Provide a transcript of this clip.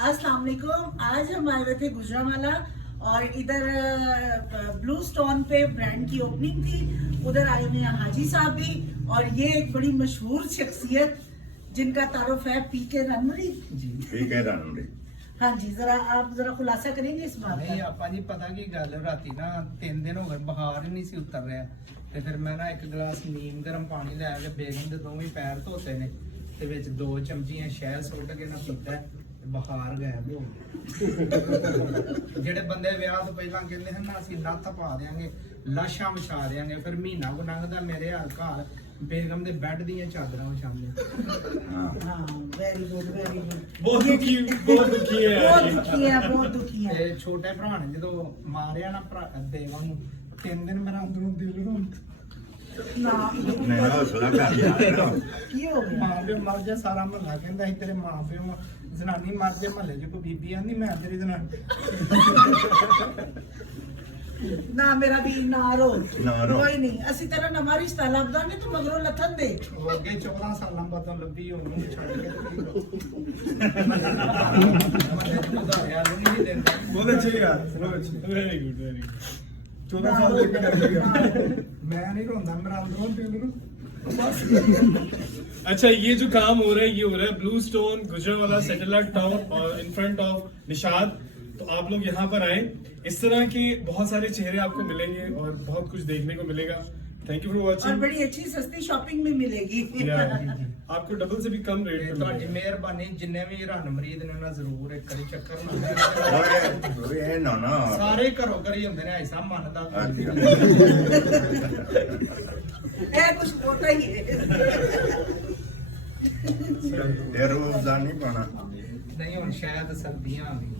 अस्सलाम वालेकुम। आज हम आए हुए थे गुजरांवाला और इधर ब्लू स्टोन पे ब्रांड की ओपनिंग थी। उधर आए हुए हैं हाजी साहब भी और ये एक बड़ी मशहूर शख्सियत जिनका तारुफ है पीके रणवड़ी जी। पीके रणवड़ी, हाँ जी, जरा आप जरा खुलासा करेंगे इस बात नहीं का। ਆਪਾਂ ਜੀ ਪਤਾ ਕੀ ਗੱਲ ਰਾਤੀ ਨਾ 3 ਦਿਨ ਹੋ ਗਏ ਬੁਖਾਰ ਹੀ ਨਹੀਂ ਸੀ ਉਤਰ ਰਿਹਾ ਤੇ ਫਿਰ ਮੈਂ ਨਾ ਇੱਕ ਗਲਾਸ ਨੀਮ ਗਰਮ ਪਾਣੀ ਲੈ ਕੇ ਬੇਗਮ ਦੇ ਦੋਵੇਂ ਪੈਰ ਧੋਤੇ ਨੇ ਤੇ ਵਿੱਚ 2 ਚਮਚੀਆਂ ਸ਼ਹਿਦ ਸੁੱਟ ਕੇ ਨਾ ਪੀਤਾ ਤੇ ਬੁਖਾਰ ਗਾਇਬ ਹੋ ਗਿਆ। ਜਿਹੜੇ ਬੰਦੇ ਵਿਆਹ ਤੋਂ ਪਹਿਲਾਂ ਕਹਿੰਦੇ ਹਨ ਨਾ ਅਸੀਂ ਲੱਤ ਪਾ ਦੇਾਂਗੇ ਲਾਸ਼ਾਂ ਵਿਛਾ ਦੇਾਂਗੇ ਫਿਰ ਮਹੀਨਾ ਕੋ ਲੰਘਦਾ ਮੇਰੇ ਹਾਲ ਘਰ ਬੇਗਮ ਦੇ ਬੈੱਡ ਦੀਆਂ ਚਾਦਰਾਂ ਵਿਛਾਉਂਦੇ। हाँ, वेरी गुड वेरी गुड। बहुत दुखी है बहुत दुखी है। ਤੇ ਛੋਟੇ ਭਰਾ ਨੇ ਜਦੋਂ ਮਾਰਿਆ ਨਾ ਦੇਵਾ ਨੂੰ 3 ਦਿਨ ਮੇਰਾ ਅੰਦਰੋਂ ਦਿਲ ਰੋਂਦਾ ना नहीं हौसला कर यार। की हो गया? ਮਾਂ ਪਿਓ ਮਰ ਜਾ ਸਾਰਾ ਮਹੱਲਾ ਕਹਿੰਦਾ ਸੀ ਤੇਰੇ ਮਾਂ ਪਿਓ ਜਨਾਨੀ ਮਰ ਜਾ ਮਹੱਲੇ 'ਚ ਕੋਈ ਬੀਬੀ ਆਂਦੀ ਮੈਂ ਤੇਰੀ ਜਨਾਨੀ ना मेरा भी ना रो ना रो। कोई नहीं, ਅਸੀਂ ਤੇਰਾ ਨਵਾਂ ਰਿਸ਼ਤਾ ਲੱਭਦਾ ਨਹੀਂ ਤੂੰ ਮਗਰੋਂ ਲੱਥਣ ਦੇ। ਉਹ ਅੱਗੇ 14 ਸਾਲਾਂ ਬਾਅਦੋਂ ਲੱਭੀ ਉਹਨੂੰ ਛੱਡ ਕੇ ਨਹੀਂ ਦਿੰਦਾ बहुत अच्छे यार, बहुत अच्छे, वेरी गुड वेरी गुड। 14 साल लेके कर दिया। ਮੈਂ ਨਹੀਂ ਰੋਂਦਾ ਮੇਰਾ ਅੰਦਰੋਂ ਦਿਲ ਨੂੰ अच्छा, ये जो काम हो रहा है ये हो रहा है blue stone Gujranwala satellite town और इन फ्रंट ऑफ निशाद। तो आप लोग यहाँ पर आए, इस तरह के बहुत सारे चेहरे आपको मिलेंगे और बहुत कुछ देखने को मिलेगा। थैंक यू फॉर और वॉचिंग। बड़ी अच्छी सस्ती शॉपिंग भी मिलेगी। आपको डबल से भी कम रेट ਤੇ में ਤੁਹਾਡੀ मिलेगा। ਮਿਹਰਬਾਨੀ ਜਿੰਨੇ ਵੀ ਰਨ ਮਰੀਦ ਨੇ ਨਾ ਜ਼ਰੂਰ ਇੱਕ ਵਾਰੀ ਚੱਕਰ ਮਾਰੋ। ओए ये ना ना ਸਾਰੇ ਘਰੋਂ ਘਰੀ ਹੁੰਦੇ ਨੇ ਐਸਾ ਮੰਨਦਾ ਕੋਈ अच्छा। ਨਹੀਂ। ਇਹ ਕੁਝ ਹੋਤਾ ਹੀ ਹੈ। ये रोज़ नहीं पाना। ਨਹੀਂ ਹੁਣ ਸ਼ਾਇਦ ਸਰਦੀਆਂ ਆ ਗਈਆਂ।